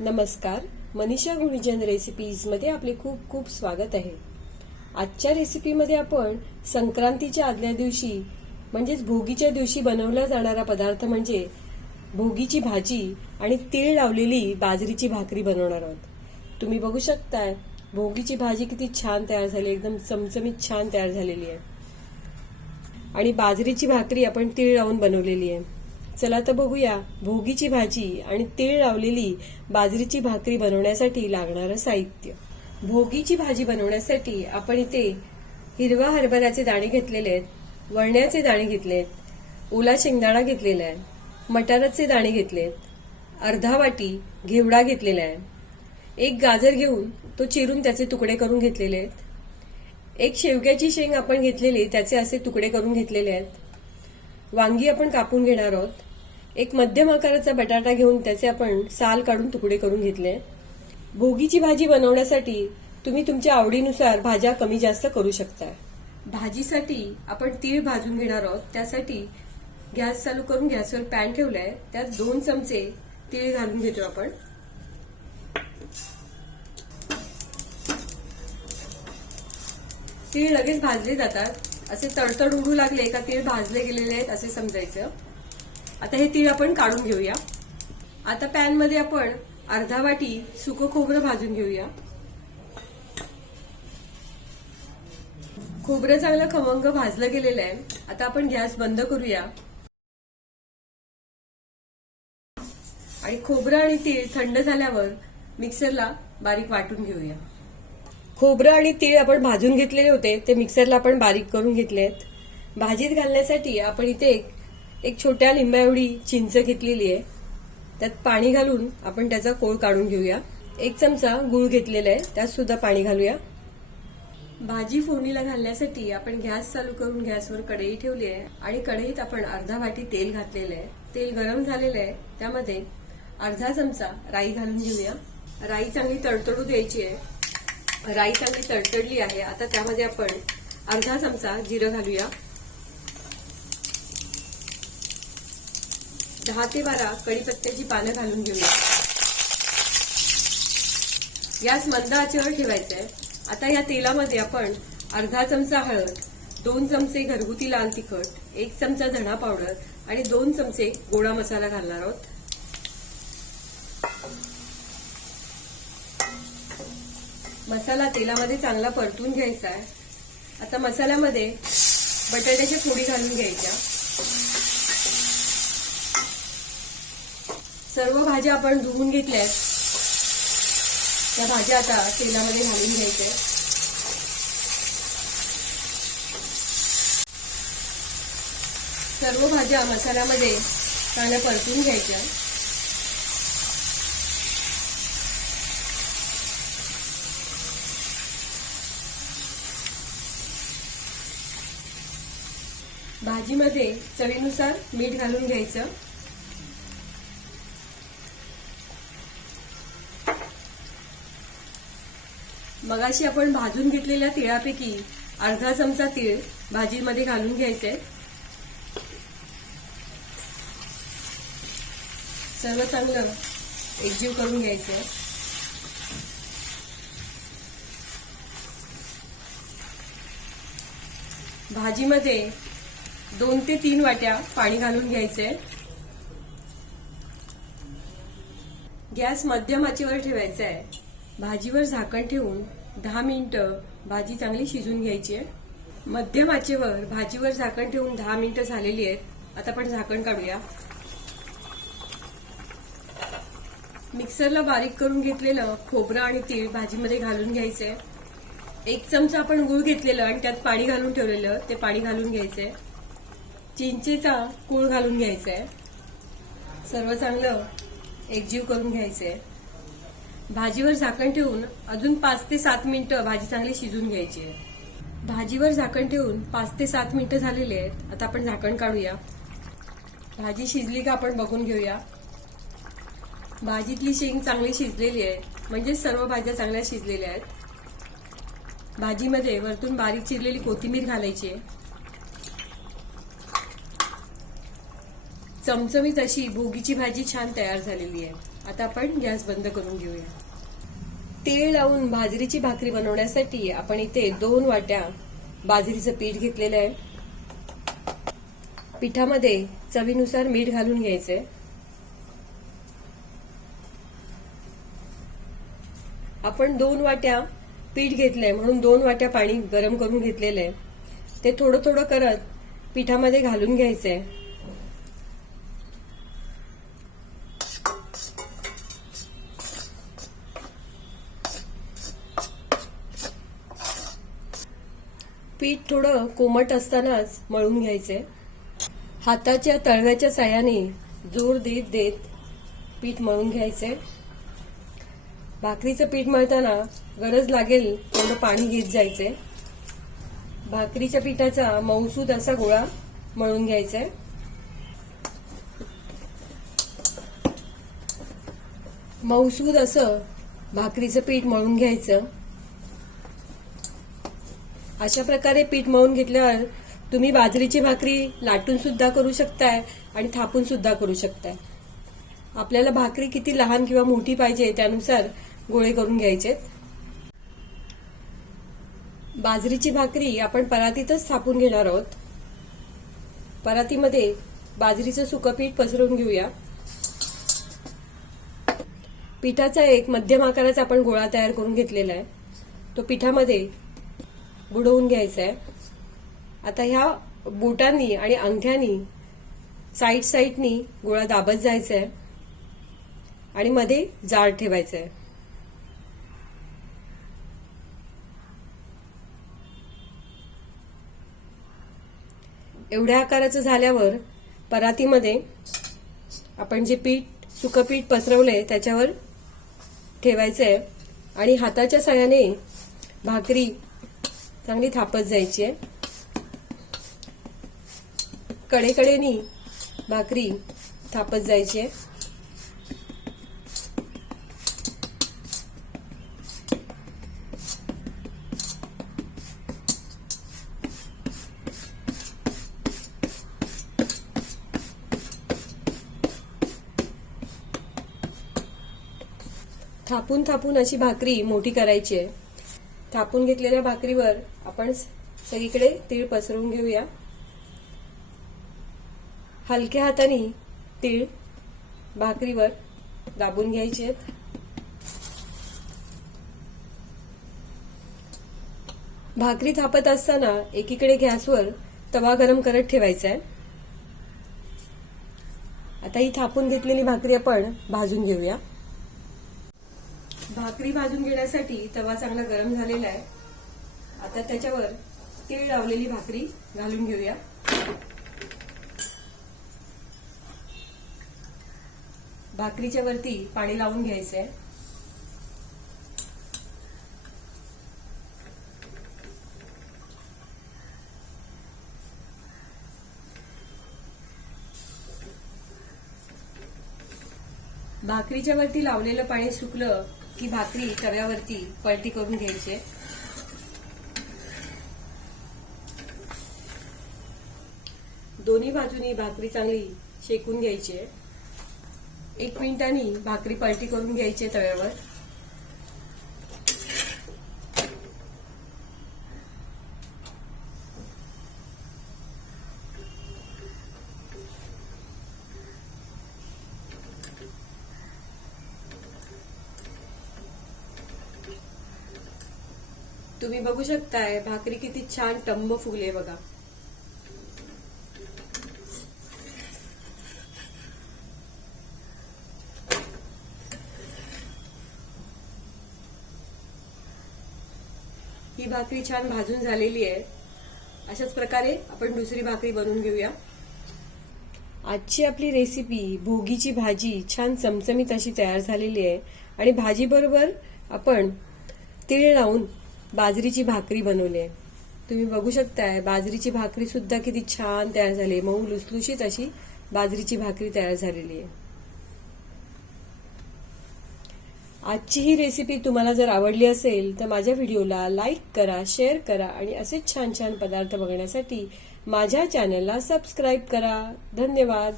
नमस्कार. मनीषा गुणिजन रेसिपीजमध्ये आपले खूप खूप स्वागत आहे. आजच्या रेसिपीमध्ये आपण संक्रांतीच्या आदल्या दिवशी म्हणजेच भोगीच्या दिवशी बनवला जाणारा पदार्थ म्हणजे भोगीची भाजी आणि तीळ लावलेली बाजरीची भाकरी बनवणार आहोत. तुम्ही बघू शकताय भोगीची भाजी किती छान तयार झाली एकदम चमचमीत छान तयार झालेली आहे. आणि बाजरीची भाकरी आपण तीळ लावून बनवलेली आहे. चला तर बघूया. भोगीची भाजी आणि तीळ लावलेली बाजरीची भाकरी बनवण्यासाठी लागणारं साहित्य. भोगीची भाजी बनवण्यासाठी आपण इथे हिरवा हरभऱ्याचे दाणे घेतलेले आहेत वळण्याचे दाणे घेतलेत ओला शेंगदाणा घेतलेला आहे मटाराचे दाणे घेतलेत अर्धा वाटी घेवडा घेतलेला आहे. एक गाजर घेऊन तो चिरून त्याचे तुकडे करून घेतलेले आहेत. एक शेवग्याची शेंग आपण घेतलेली त्याचे असे तुकडे करून घेतलेले आहेत. वांगी आपण कापून घेणार आहोत. एक मध्यम आकाराचा बटाटा घेऊन त्याचे आपण साल काढून तुकडे करून घेतले. भोगीची भाजी बनवण्यासाठी तुम्ही तुमच्या आवडीनुसार भाज्या कमी जास्त करू शकता. भाजीसाठी आपण तीळ भाजून घेणार आहोत. त्यासाठी गॅस चालू करून गॅसवर पॅन ठेवलाय. त्यात दोन चमचे तीळ घालून घेतो आपण. तीळ लगेच भाजले जातात. असे तडतड उडू लागले का तीळ भाजले गेलेले आहेत असे समजायचं. आता हे तीळ आपण काढून घेऊया. आता पॅनमध्ये आपण अर्धा वाटी सुकं खोबरं भाजून घेऊया. खोबरं चांगलं खमंग भाजलं गेलेलं आहे. आता आपण गॅस बंद करूया. आणि खोबरं आणि तीळ थंड झाल्यावर मिक्सरला बारीक वाटून घेऊया. खोबरं आणि तीळ आपण भाजून घेतलेले होते ते मिक्सरला आपण बारीक करून घेतले आहेत भाजीत घालण्यासाठी आपण इथे एक एक छोट्या लिंबा एवढी चिंच घेतलेली आहे. त्यात पाणी घालून आपण त्याचा कोळ काढून घेऊया. एक चमचा गूळ घेतलेला आहे त्यात सुद्धा पाणी घालूया. भाजी फोडणीला घालण्यासाठी आपण गॅस चालू करून गॅसवर कढई ठेवली आहे आणि कढईत आपण अर्धा वाटी तेल घातलेलं आहे. तेल गरम झालेलं आहे. त्यामध्ये अर्धा चमचा राई घालून घेऊया. राई चांगली तडतडू द्यायची आहे. राई चांगली तडतडली आहे. आता त्यामध्ये आपण अर्धा चमचा जिरं घालूया. दहा ते बारा कढीपत्त्याची पानं घालून घेऊया. गॅस मंद आचेवर ठेवायचा आहे आता या तेलामध्ये आपण अर्धा चमचा हळद दोन चमचे घरगुती लाल तिखट एक चमचा धणा पावडर आणि दोन चमचे गोडा मसाला घालणार आहोत. मसाला तेलामध्ये चांगला परतून घ्यायचा आहे. आता मसाल्यामध्ये बटाट्याच्या फोडी घालून घ्यायच्या. सर्व भाज्या आपण धुवून घेतल्या त्या भाज्या आता तेलामध्ये घालून घ्यायच्या सर्व भाज्या मसाल्यामध्ये चांगल्या परतून घ्यायच्या भाजीमध्ये चवीनुसार मीठ घालून घ्यायचं. मगाशी आपण भाजून घेतलेल्या तिळापैकी अर्धा चमचा तीळ भाजीमध्ये घालून घ्यायचे. सर्व चांगलं एकजीव करून घ्यायचं. भाजीमध्ये दोन ते तीन वाट्या पाणी घालून घ्यायचे. गॅस मध्यम आचेवर ठेवायचा आहे. भाजीवर झाकण ठेवून दहा मिनिटं भाजी चांगली शिजून घ्यायची आहे. मध्यम आचेवर भाजीवर झाकण ठेवून दहा मिनिटं झालेली आहेत. आता आपण झाकण काढूया. मिक्सरला बारीक करून घेतलेलं खोबरं आणि तीळ भाजीमध्ये घालून घ्यायचंय. एक चमचा आपण गुळ घेतलेलं आणि त्यात पाणी घालून ठेवलेलं ते पाणी घालून घ्यायचंय. चिंचेचा कूळ घालून घ्यायचंय. सर्व चांगलं एकजीव करून घ्यायचंय. भाजीवर झाकण ठेवून अजून पाच ते सात मिनिटं भाजी चांगली शिजून घ्यायची आहे. भाजीवर झाकण ठेवून पाच ते सात मिनिटं झालेली आहेत. आता आपण झाकण काढूया. भाजी शिजली का आपण बघून घेऊया. भाजीतली शेंग चांगली शिजलेली आहे. म्हणजे सर्व भाज्या चांगल्या शिजलेल्या आहेत. भाजीमध्ये वरतून बारीक चिरलेली कोथिंबीर घालायची आहे. चमचमीत अशी भोगीची भाजी छान तयार झालेली आहे. आता आपण गॅस बंद करून घेऊया. तेल लावून बाजरीची भाकरी बनवण्यासाठी आपण इथे दोन वाट्या बाजरीचं पीठ घेतलेलं आहे. पिठामध्ये चवीनुसार मीठ घालून घ्यायचंय. आपण दोन वाट्या पीठ घेतलंय म्हणून दोन वाट्या पाणी गरम करून घेतलेलं आहे. ते थोडं थोडं करत पिठामध्ये घालून घ्यायचंय. पीठ थोडं कोमट असतानाच मळून घ्यायचे. हाताच्या तळव्याच्या साह्याने जोर देत देत पीठ मळून घ्यायचे. भाकरीचं पीठ मळताना गरज लागेल तेवढं पाणी घेत जायचे. भाकरीच्या पिठाचा मऊसूद असा गोळा मळून घ्यायचा. मऊसूद असं भाकरीचं पीठ मळून घ्यायचं. अशा प्रकारे पीठ मळून घेतल्यावर तुम्ही बाजरीची भाकरी लाटून सुद्धा करू शकताय आणि थापून सुद्धा करू शकताय. आपल्याला भाकरी किती लहान किंवा मोठी पाहिजे त्यानुसार गोळे करून घ्यायचेत बाजरीची भाकरी आपण परातीतच थापून घेणार आहोत. परातीमध्ये बाजरीचं सुकं पीठ पसरवून घेऊया. पिठाचा एक मध्यम आकाराचा आपण गोळा तयार करून घेतलेला आहे. तो पिठामध्ये बुडवून घ्यायचं आहे आता ह्या बोटांनी आणि अंगठ्यानी साईड साईडनी गोळा दाबत जायचा आहे आणि मध्ये जाड ठेवायचं आहे एवढ्या आकाराचं झाल्यावर परातीमध्ये आपण जे पीठ सुकपीठ पसरवलंय त्याच्यावर ठेवायचंय आणि हाताच्या सहाय्याने भाकरी चांगली थापत जायची आहे. कडेकडेनी भाकरी थापत जायची आहे. थापून थापून अशी भाकरी मोठी करायची आहे. थापून घेतलेल्या भाकरीवर आपण सगळीकडे तीळ पसरवून घेऊया. हलक्या हाताने तीळ भाकरीवर दाबून घ्यायचे आहेत. भाकरी थापत असताना एकीकडे गॅसवर तवा गरम करत ठेवायचा आहे. आता ही थापून घेतलेली भाकरी आपण भाजून घेऊया. भाकरी भाजून घेण्यासाठी तवा चांगला गरम झालेला आहे. आता त्याच्यावर तीळ लावलेली भाकरी घालून घेऊया. भाकरीच्या वरती पाणी लावून घ्यायचं आहे भाकरीच्या वरती लावलेलं पाणी सुकलं की भाकरी तव्यावरती पलटी करून घ्यायचे. दोन्ही बाजूनी भाकरी चांगली शेकून घ्यायची. आहे एक मिनिटांनी भाकरी पलटी करून घ्यायची तव्यावर. तुम्ही बघू शकताय भाकरी किती छान टंब फुगले बघा. ही भाकरी छान भाजून झालेली आहे. अशाच प्रकारे आपण दुसरी भाकरी बनवून घेऊया. आजची आपली रेसिपी भोगीची भाजी छान चमचमीत अशी तयार झालेली आहे. आणि भाजीबरोबर आपण तीळ लावून बाजरीची भाकरी बनवली आहे. तुम्ही बघू शकताय बाजरीची भाकरी सुद्धा किती छान तयार झाली आहे. मऊ लुसलुशीत अशी बाजरीची भाकरी तयार झालेली आहे. आजची ही रेसिपी तुम्हाला जर आवडली असेल तर माझ्या व्हिडिओला लाईक करा शेअर करा आणि असेच छान छान पदार्थ बघण्यासाठी माझ्या चॅनलला सबस्क्राईब करा. धन्यवाद.